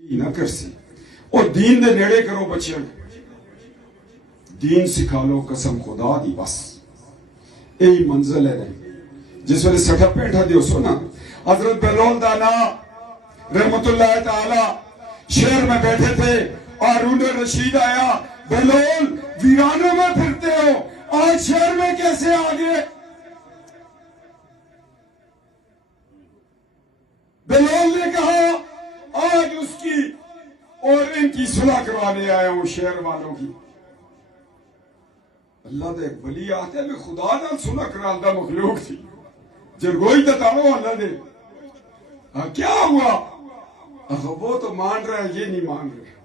نہ کرسی اور دین دے نیڑے کرو بچے دین سکھا لو قسم خدا دی بس یہی منزل ہے جس ویلے 60-65 دیو سونا حضرت بلول دانا رحمت اللہ تعالی شہر میں بیٹھے تھے ہارون رشید آیا بلول ویرانوں میں پھرتے ہو آج شہر میں کیسے آگے بلول نے کہا آج اس کی اور ان کی صلح کروانے آیا ہوں شہر والوں کی اللہ دے ایک ولی آتے ہیں میں خدا نال صلح کراندہ مخلوق تھی جرگوئی دتاڑو اللہ دے کیا ہوا وہ تو مان رہا ہے یہ نہیں مان رہا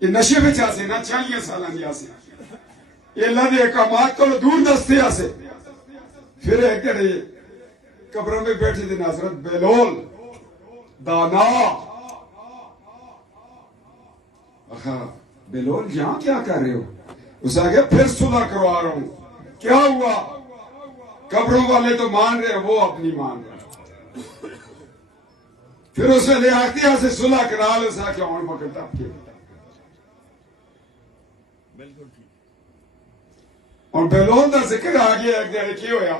یہ نشے میں چاہتے نا 40 سالان دیا سے یہ اللہ دے اقامات کو دور دستے آسے پھر ایک دے قبروں میں بیٹھے تھے حضرت بلول دانا بلول یہاں کیا کر رہے ہو اسے آگے پھر صلح کروا رہا ہوں کیا ہوا قبروں والے تو مان رہے ہیں وہ اپنی مان رہے پھر اس نے لیاقتیہ سے صلح کرا لے سا کیا ہون پکڑتا آپ کے اور بلول دا ذکر آگیا ایک دیر کی ہویا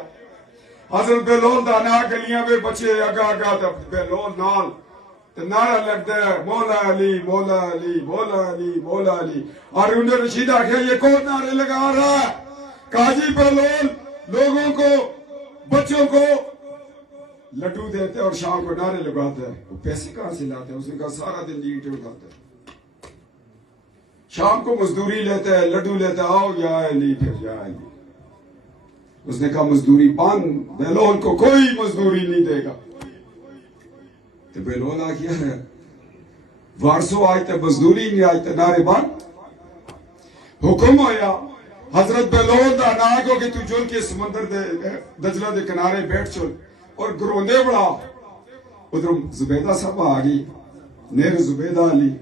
حضرت بلول دا نا گلیاں میں بچے اگا اگا دا بلول نال نعرہ لگتا ہے مولا علی مولا علی مولا علی مولا علی ہارون رشید آخیا یہ کون نعرے لگا رہا ہے کہا جی بلول لوگوں کو بچوں کو لڈو دیتے اور شام کو نعرے لگاتا ہے وہ پیسے کہاں سے لاتے ہیں اس نے کہا سارا دن اینٹیں اٹھاتا ہے شام کو مزدوری لیتا ہے لڈو لیتا ہے آؤ یا علی پھر یا علی اس نے کہا مزدوری بند بلول کو کوئی مزدوری نہیں دے گا تو بلول آ گیا ہے وارسو آئی تے مزدوری نہیں آئی تے نعرے بند حکم ہویا حضرت بلول دا نا کو کہ تو جل کے سمندر دے دجلہ دے کنارے بیٹھ چل اور گروندے بڑھا ادھر زبیدہ صاحب آگئی نیر زبیدہ علی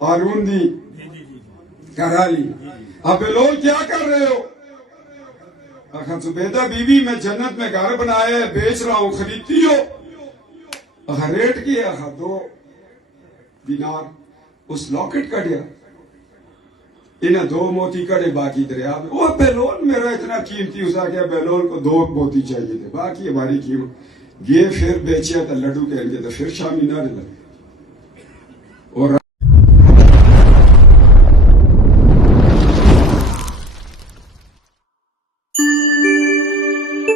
ہارون دی کرا لی اب بلول کیا کر رہے ہو اخر زبیدہ بیوی میں جنت میں گھر بنائے بیچ رہا ہوں خریدتی ہو اخر ریٹ کی اخر 2 دینار اس لاکٹ کٹیا انہیں 2 موتی کڑے باقی دریا میں وہ بلول میرا اتنا قیمتی اسا کیا بلول کو 2 موتی چاہیے تھے باقی ہماری قیمت یہ پھر بیچیا تھا لڈو کے لیے تو پھر شامی نہ لگے اور